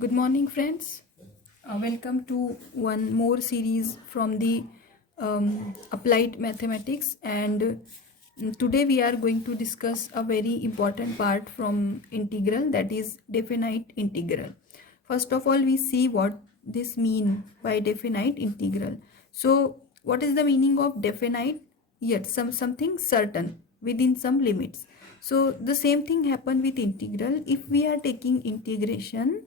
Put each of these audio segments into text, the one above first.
Good morning, friends. Welcome to one more series from the applied mathematics, and today we are going to discuss a very important part from integral, that is definite integral. First of all, we see what this mean by definite integral. So, what is the meaning of definite? Yet something certain within some limits. So the same thing happen with integral. If we are taking integration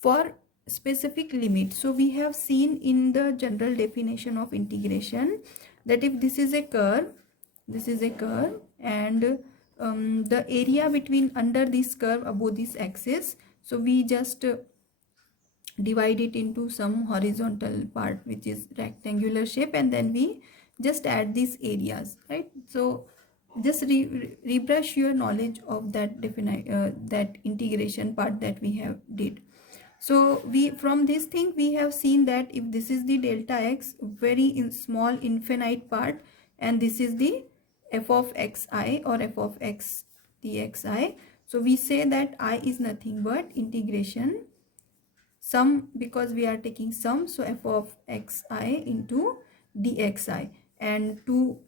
for specific limit, so we have seen in the general definition of integration that if this is a curve and the area between under this curve above this axis, so we just divide it into some horizontal part which is rectangular shape, and then we just add these areas, right? So just rebrush your knowledge of that that integration part that we have did. So we, from this thing, we have seen that if this is the delta x, very small infinite part, and this is the f of xi or f of x dxi, so we say that I is nothing but integration sum, because we are taking sum, so f of xi into dxi, and to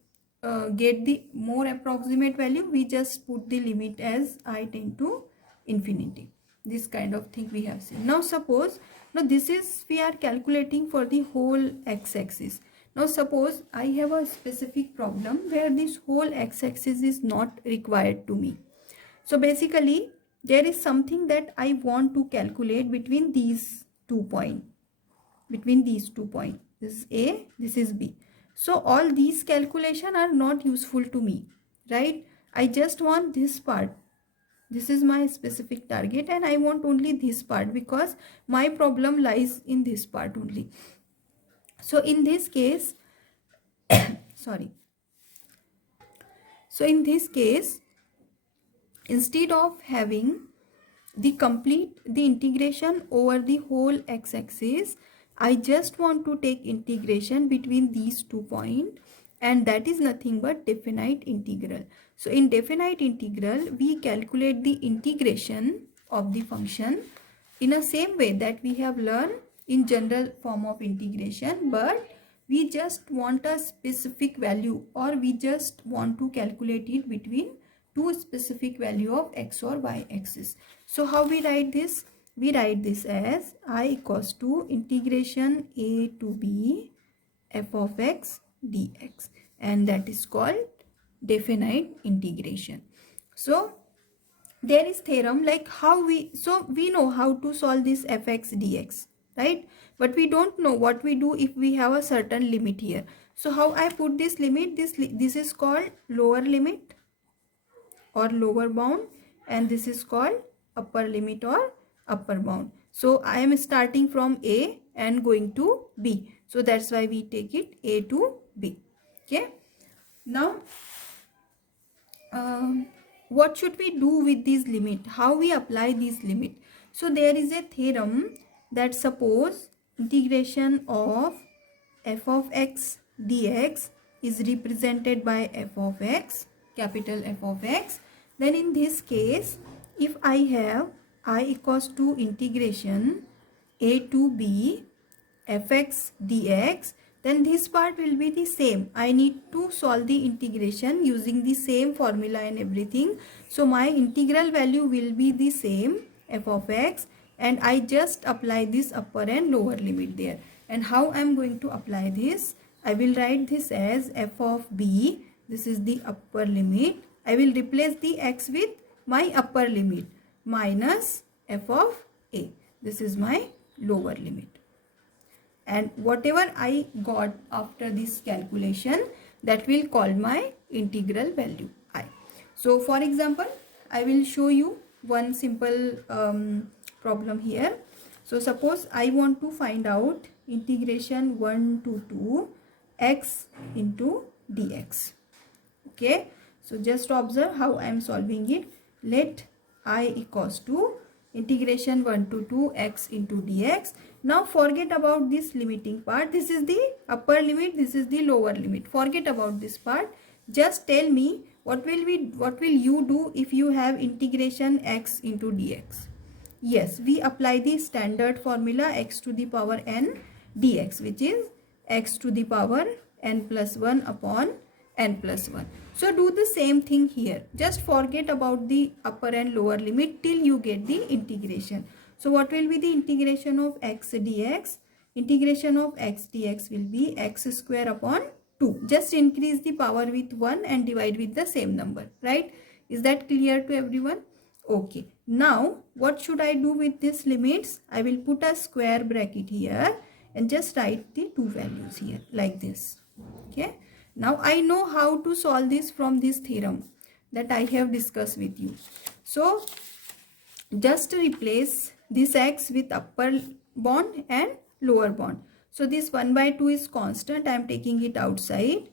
get the more approximate value, we just put the limit as I tend to infinity. This kind of thing we have seen. Now suppose, now this is, we are calculating for the whole x-axis. Now suppose I have a specific problem where this whole x-axis is not required to me. So basically there is something that I want to calculate between these 2 points. This is A, this is B. So all these calculations are not useful to me, right? I just want this part. This is my specific target and I want only this part because my problem lies in this part only. So in this case, sorry. So in this case, instead of having the integration over the whole x-axis, I just want to take integration between these 2 points, and that is nothing but definite integral. So in definite integral, we calculate the integration of the function in a same way that we have learned in general form of integration, but we just want a specific value, or we just want to calculate it between two specific value of x or y axis. So how we write this? We write this as I equals to integration a to b f of x dx, and that is called definite integration. So there is theorem like how we know how to solve this fx dx, right? But we don't know what we do if we have a certain limit here. So how I put this limit? This is called lower limit or lower bound, and this is called upper limit or upper bound. So I am starting from A and going to B. So that's why we take it A to B. Okay. Now, what should we do with this limit? How we apply this limit? So there is a theorem that suppose integration of f of x dx is represented by f of x, capital F of x, then in this case, if I have I equals to integration a to b fx dx, then this part will be the same. I need to solve the integration using the same formula and everything. So my integral value will be the same, f of x, and I just apply this upper and lower limit there. And how I am going to apply this? I will write this as f of b. This is the upper limit. I will replace the x with my upper limit minus f of a. This is my lower limit. And whatever I got after this calculation, that will call my integral value I. So for example, I will show you one simple problem here. So suppose I want to find out integration 1 to 2 x into dx. Okay, so just observe how I am solving it. Let I equals to integration 1 to 2 x into dx. Now forget about this limiting part. This is the upper limit, this is the lower limit. Forget about this part. Just tell me what will you do if you have integration x into dx. Yes, we apply the standard formula x to the power n dx, which is x to the power n plus 1 upon n plus 1. So do the same thing here. Just forget about the upper and lower limit till you get the integration. So what will be the integration of x dx? Integration of x dx will be x square upon 2. Just increase the power with 1 and divide with the same number, right? Is that clear to everyone? Okay. Now what should I do with these limits? I will put a square bracket here and just write the two values here like this. Okay. Now I know how to solve this from this theorem that I have discussed with you. So just replace this x with upper bound and lower bound. So this 1 by 2 is constant. I am taking it outside.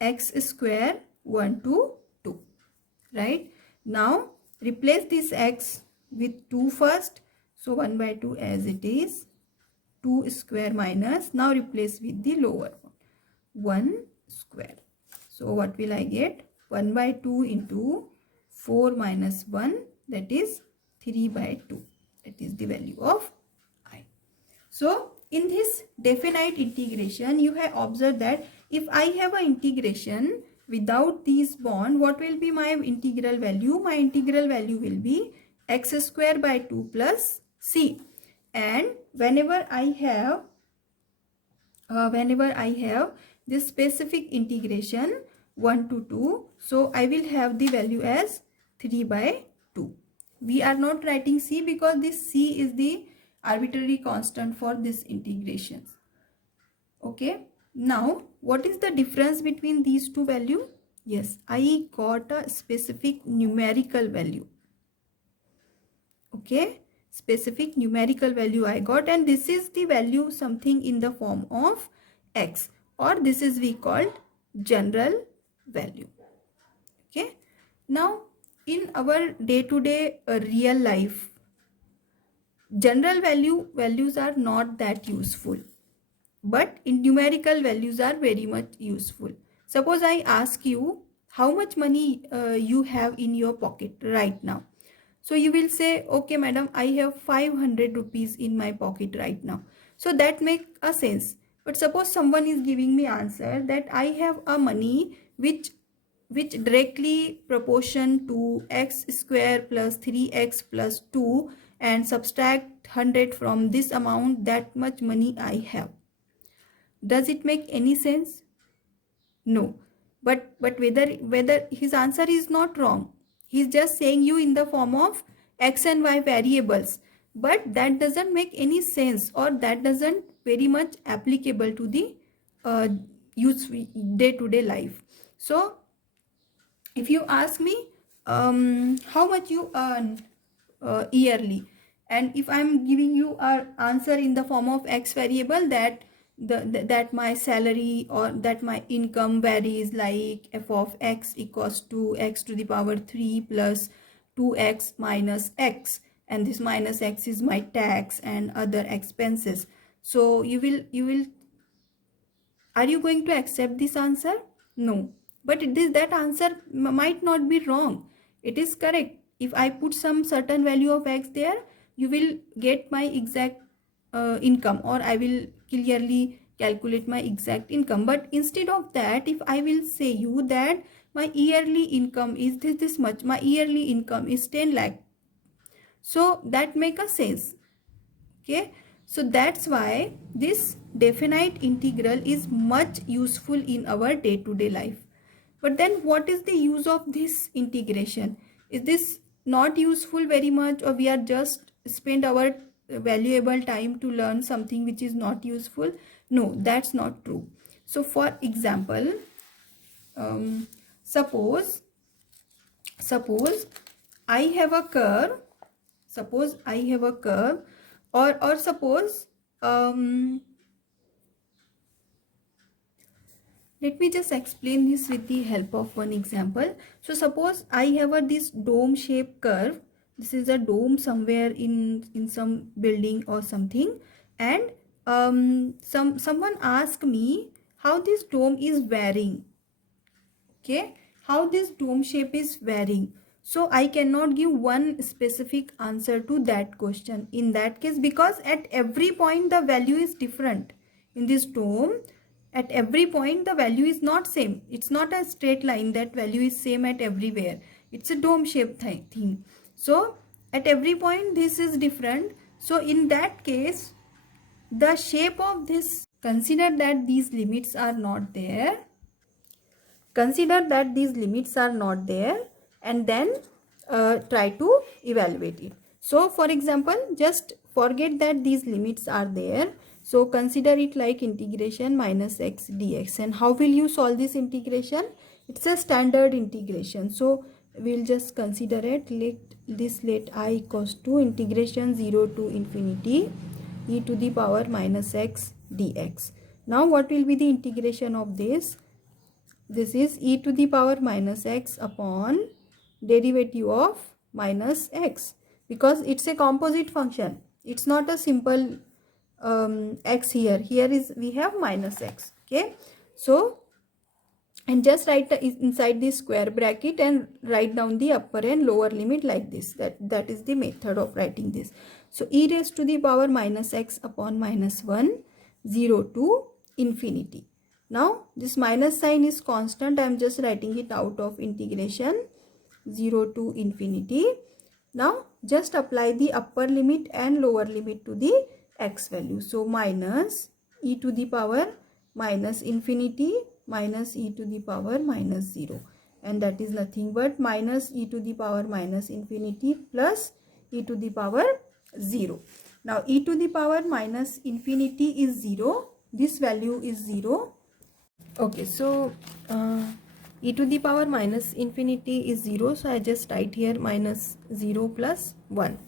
X square 1 to 2. Right. Now replace this x with 2 first. So 1 by 2 as it is. 2 square minus. Now replace with the lower one. 1 square. So what will I get? 1 by 2 into 4 minus 1, that is 3 by 2. That is the value of I. So in this definite integration, you have observed that if I have an integration without these bond, what will be my integral value? My integral value will be x square by 2 plus c. And whenever I have this specific integration 1 to 2, so I will have the value as 3 by 2. We are not writing c because this c is the arbitrary constant for this integrations. Okay. Now what is the difference between these two values? Yes, I got a specific numerical value. Okay, specific numerical value I got, and this is the value something in the form of x, or this is we called general value. Okay. Now in our day-to-day real life, general values are not that useful, but in numerical values are very much useful. Suppose I ask you how much money you have in your pocket right now. So you will say, okay madam, I have 500 rupees in my pocket right now. So that makes a sense. But suppose someone is giving me answer that I have a money which directly proportion to x square plus 3x plus 2 and subtract 100 from this amount, that much money I have. Does it make any sense? No. But whether his answer is not wrong. He's just saying you in the form of x and y variables. But that doesn't make any sense, or that doesn't very much applicable to the day-to-day life. So if you ask me how much you earn yearly, and if I'm giving you an answer in the form of x variable, that my salary or that my income varies like f of x equals to x to the power 3 plus 2x minus x, and this minus x is my tax and other expenses. So you will are you going to accept this answer? No. But that answer might not be wrong. It is correct. If I put some certain value of x there, you will get my exact income, or I will clearly calculate my exact income. But instead of that, if I will say you that my yearly income is this much, my yearly income is 10 lakh. So that make a sense. Okay. So that's why this definite integral is much useful in our day-to-day life. But then what is the use of this integration? Is this not useful very much, or we are just spend our valuable time to learn something which is not useful? No, that's not true. So for example, suppose I have a curve. Suppose I have a curve, or suppose let me just explain this with the help of one example. So suppose I have this dome shaped curve. This is a dome somewhere in some building or something, and someone asked me how this dome is varying. Okay, how this dome shape is varying. So I cannot give one specific answer to that question in that case, because at every point the value is different. In this dome, at every point the value is not same. It's not a straight line that value is same at everywhere. It's a dome shaped thing. So at every point this is different. So in that case, the shape of this, consider that these limits are not there. Consider that these limits are not there, and then try to evaluate it. So for example, just forget that these limits are there. So consider it like integration minus x dx. And how will you solve this integration? It's a standard integration. So we'll just consider it. Let I equals to integration 0 to infinity e to the power minus x dx. Now what will be the integration of this? This is e to the power minus x upon derivative of minus x, because it's a composite function. It's not a simple x here. Here is we have minus x. Okay, so and just write inside the square bracket and write down the upper and lower limit like this. That is the method of writing this. So e raised to the power minus x upon minus 1, 0 to infinity. Now this minus sign is constant. I am just writing it out of integration 0 to infinity. Now just apply the upper limit and lower limit to the x value. So minus e to the power minus infinity minus e to the power minus 0, and that is nothing but minus e to the power minus infinity plus e to the power 0. Now e to the power minus infinity is 0. This value is 0. Okay, so e to the power minus infinity is 0. So I just write here minus 0 plus 1.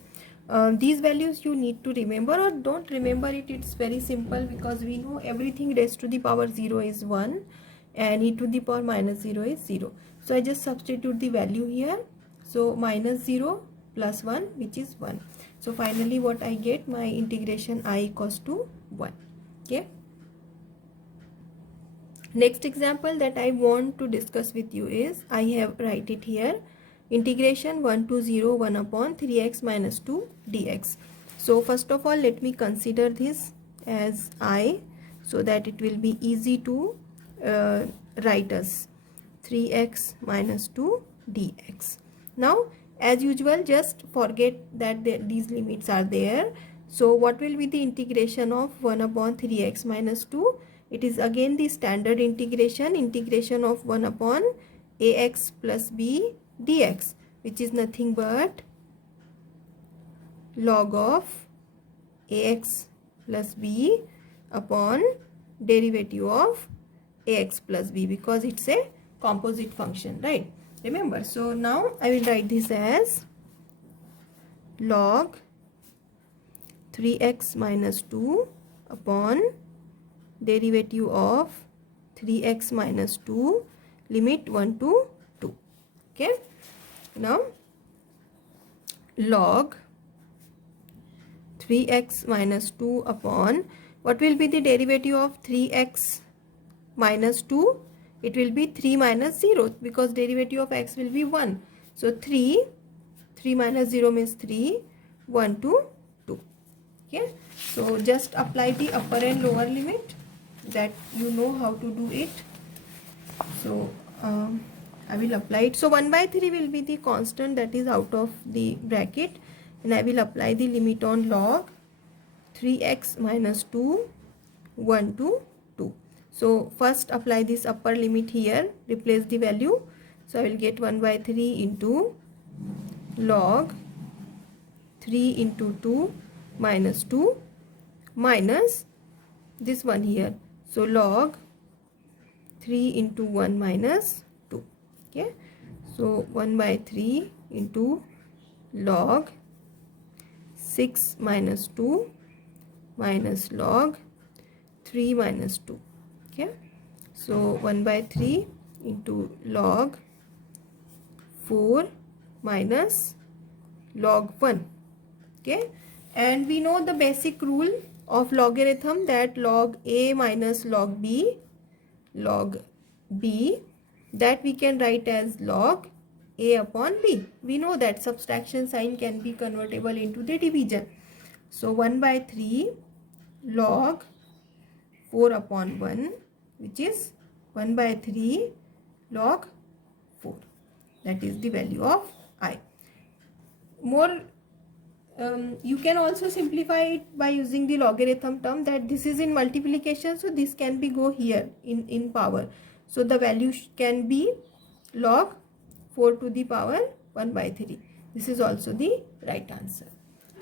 These values you need to remember, or don't remember it. It's very simple, because we know everything raised to the power 0 is 1 and e to the power minus 0 is 0. So I just substitute the value here. So minus 0 plus 1, which is 1. So finally what I get, my integration I equals to 1. Okay. Next example that I want to discuss with you is, I have write it here, integration 1 to 0 1 upon 3x minus 2 dx. So first of all, let me consider this as I, so that it will be easy to write as 3x minus 2 dx. Now as usual, just forget that these limits are there. So what will be the integration of 1 upon 3x minus 2? It is again the standard integration of 1 upon ax plus b dx, which is nothing but log of ax plus b upon derivative of ax plus b, because it's a composite function, right? Remember. So now I will write this as log 3x minus 2 upon derivative of 3x minus 2 limit 1 to 2. Okay. Now log 3x minus 2 upon, what will be the derivative of 3x minus 2? It will be 3 minus 0, because derivative of x will be 1. So 3 minus 0 means 3, 1 to 2. Okay. So just apply the upper and lower limit, that you know how to do it. So I will apply it. So 1 by 3 will be the constant that is out of the bracket, and I will apply the limit on log 3x minus 2 1 to 2. So first apply this upper limit here, replace the value. So I will get 1 by 3 into log 3 into 2 minus 2 minus this one here. So log 3 into 1 minus 2. Okay. So 1 by 3 into log 6 minus 2 minus log 3 minus 2. Okay. So 1 by 3 into log 4 minus log 1. Okay. And we know the basic rule of logarithm, that log a minus log b, that we can write as log a upon b. We know that subtraction sign can be convertible into the division. So 1 by 3 log 4 upon 1, which is 1 by 3 log 4. That is the value of I. More, you can also simplify it by using the logarithm term, that this is in multiplication, so this can be go here in power. So the value can be log 4 to the power 1 by 3. This is also the right answer.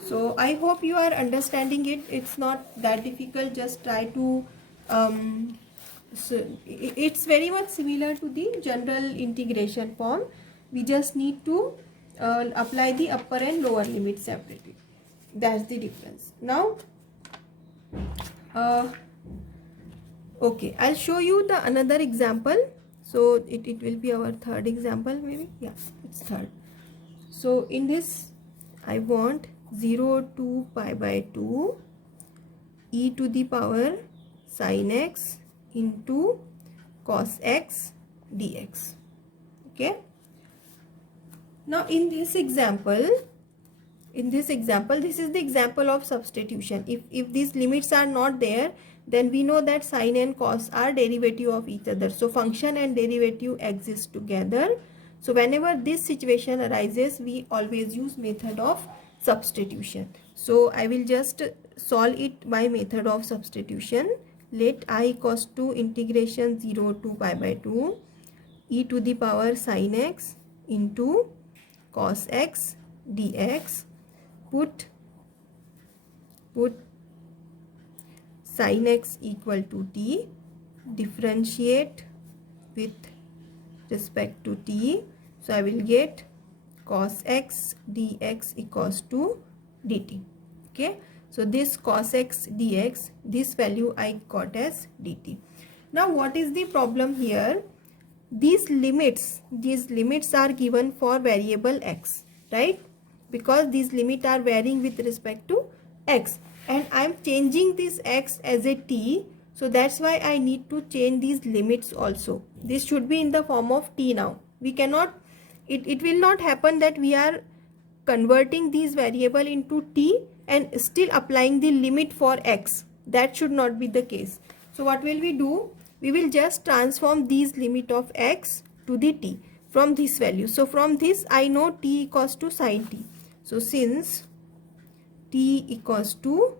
So I hope you are understanding it. It's not that difficult. Just try to so it's very much similar to the general integration form. We just need to apply the upper and lower limit separately. That's the difference. Now okay, I'll show you the another example. So it will be our third example, maybe. Yeah, it's third. So in this I want 0 to pi by 2 e to the power sin x into cos x dx. Okay. Now in this example, this is the example of substitution. If these limits are not there, then we know that sin and cos are derivative of each other. So function and derivative exist together. So whenever this situation arises, we always use method of substitution. So I will just solve it by method of substitution. Let I equals to integration 0 to pi by 2 e to the power sin x into cos x dx. Put sin x equal to t, differentiate with respect to t. So I will get cos x dx equals to dt. Okay, so this cos x dx, this value I got as dt. Now what is the problem here? These limits are given for variable x, right? Because these limits are varying with respect to x, and I am changing this x as a t. So that's why I need to change these limits also. This should be in the form of t now. We cannot, it will not happen that we are converting these variable into t and still applying the limit for x. That should not be the case. So what will we do? We will just transform these limit of x to the t from this value. So from this I know t equals to sin t. So since t equals to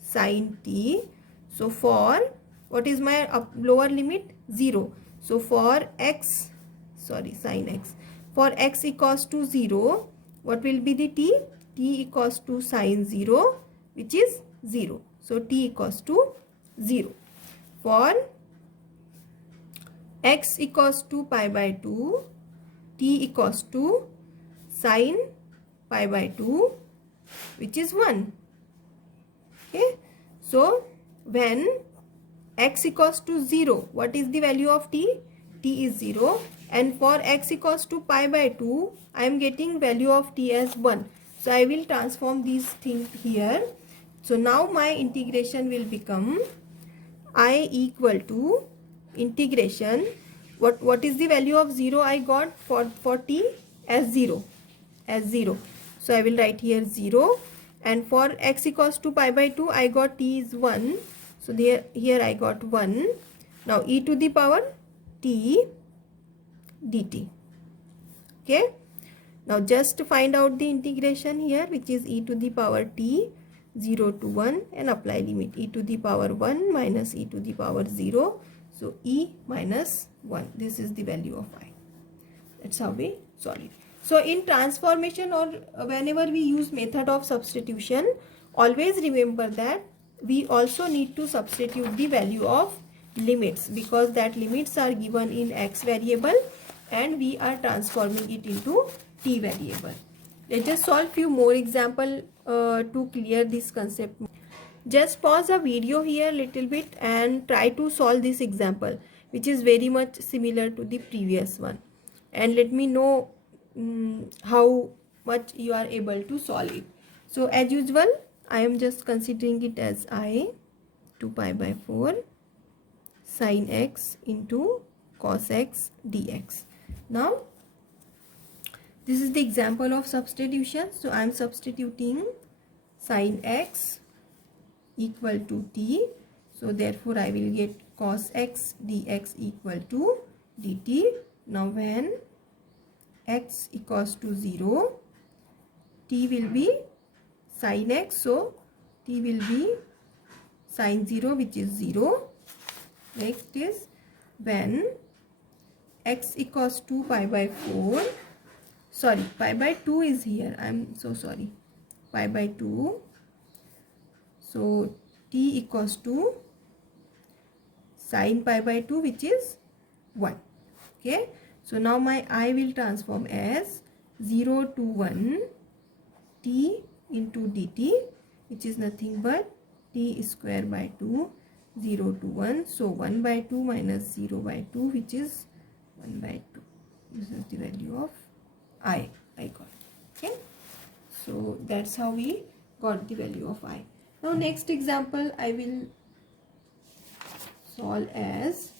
sin t, so for what is my lower limit? 0. So for x, sorry, sin x, for x equals to 0, what will be the t? T equals to sin 0, which is 0. So t equals to 0. For x equals to pi by 2, t equals to sin pi by 2, which is 1. Okay, so when x equals to 0, what is the value of t? T is 0, and for x equals to pi by 2, I am getting value of t as 1. So I will transform these things here. So now my integration will become I equal to integration, what is the value of 0 I got for t? As 0, so I will write here 0, and for x equals to pi by 2 I got t is 1, so there here I got 1. Now e to the power t dt. Okay, now just find out the integration here, which is e to the power t 0 to 1, and apply limit e to the power 1 minus e to the power 0. So e minus 1, this is the value of I. That's how we solve it. So in transformation or whenever we use method of substitution, always remember that we also need to substitute the value of limits, because that limits are given in x variable and we are transforming it into t variable. Let us solve few more example to clear this concept. Just pause the video here little bit and try to solve this example, which is very much similar to the previous one, and let me know how much you are able to solve it. So as usual, I am just considering it as I 2 pi by 4 sin x into cos x dx. Now This is the example of substitution. So I am substituting sin x equal to t. So therefore I will get cos x dx equal to dt. Now when x equals to 0, t will be sin x, so t will be sin 0, which is 0. Next is when x equals to pi by 4, sorry, pi by 2 is here, I am so sorry, pi by 2, so t equals to sin pi by 2, which is 1. Okay, so now my I will transform as 0 to 1 t into dt, which is nothing but t square by 2, 0 to 1. So 1 by 2 minus 0 by 2, which is 1 by 2. This is the value of I got. Okay, so that's how we got the value of I. Now next example I will solve as,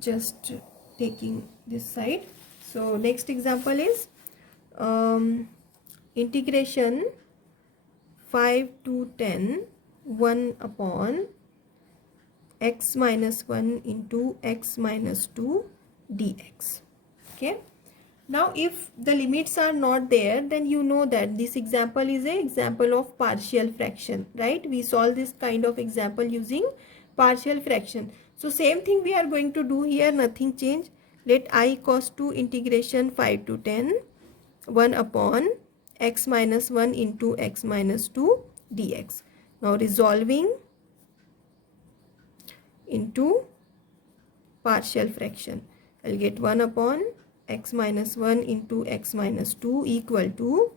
just taking this side. So next example is integration 5 to 10 1 upon x minus 1 into x minus 2 dx. Okay, now if the limits are not there, then you know that this example is an example of partial fraction, right? We solve this kind of example using partial fraction. So same thing we are going to do here, nothing change. Let I equals to integration 5 to 10 1 upon x minus 1 into x minus 2 dx. Now resolving into partial fraction, I'll get 1 upon x minus 1 into x minus 2 equal to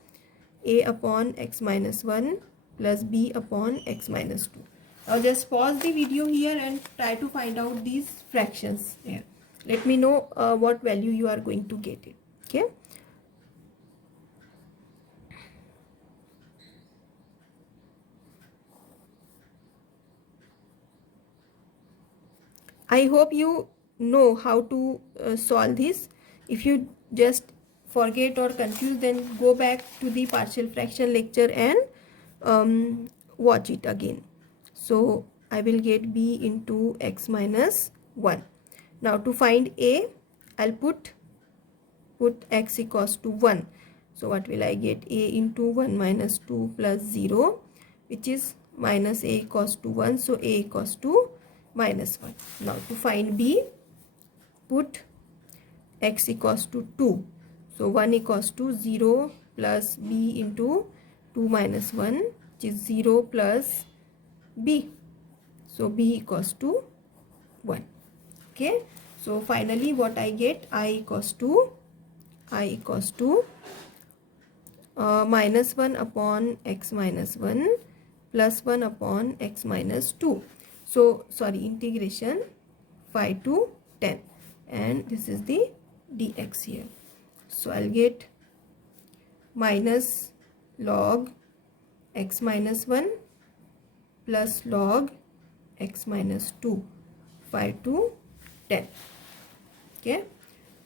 a upon x minus 1 plus b upon x minus 2. Now just pause the video here and try to find out these fractions here. Let me know what value you are going to get it. Okay, I hope you know how to solve this. If you just forget or confuse, then go back to the partial fraction lecture and watch it again. So I will get b into x minus 1. Now to find a, I'll put x equals to 1. So what will I get? A into 1 minus 2 plus 0, which is minus a equals to 1. So a equals to minus 1. Now to find b, put x equals to 2. So 1 equals to 0 plus b into 2 minus 1, which is 0 plus b. So b equals to 1. Okay, so finally what I get? I equals to minus 1 upon x minus 1 plus 1 upon x minus 2. So sorry, integration 5 to 10, and this is the dx here. So I'll get minus log x minus 1 plus log x minus 2, 5 to 10. Okay,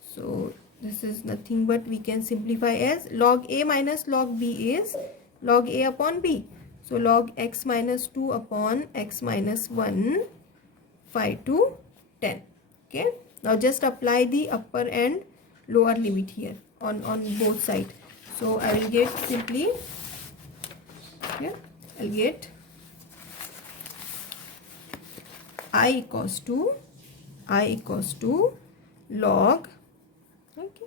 so this is nothing but we can simplify as log a minus log b is log a upon b. So log x minus 2 upon x minus 1, 5 to 10. Okay, now just apply the upper and lower limit here on both sides. So I will get simply, okay, I'll get I equals to log, okay,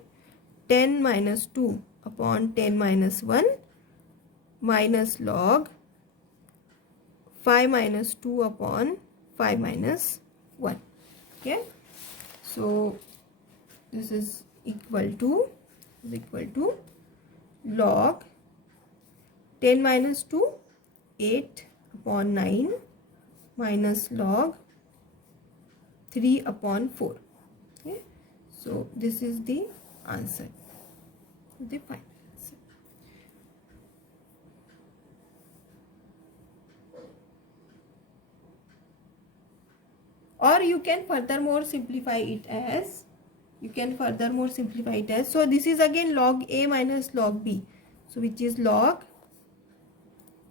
10 minus 2 upon 10 minus 1 minus log 5 minus 2 upon 5 minus 1. Okay, so this is equal to log 10 minus 2, 8 upon 9 minus log 3 upon 4. Okay, so this is the answer, the final answer. or you can furthermore simplify it as, so this is again log a minus log b, so which is log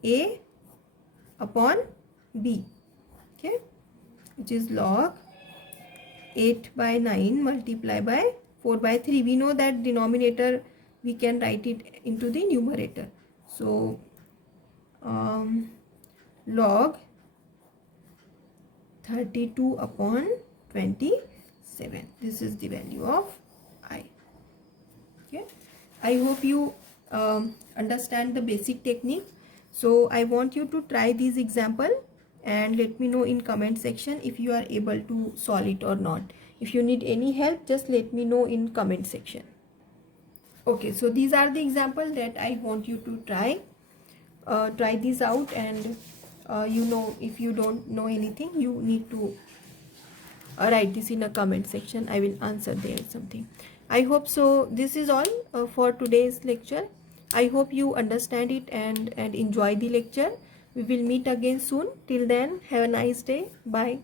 a upon b, okay, which is log 8 by 9 multiply by 4 by 3. We know that denominator we can write it into the numerator, so log 32 upon 27, this is the value of I. Okay, I hope you understand the basic technique. So I want you to try this example and let me know in comment section if you are able to solve it or not. If you need any help, just let me know in comment section. Okay, so these are the examples that I want you to try. Try this out, and you know, if you don't know anything, you need to write this in a comment section. I will answer there something. I hope so. This is all for today's lecture. I hope you understand it and enjoy the lecture. We will meet again soon. Till then, have a nice day. Bye.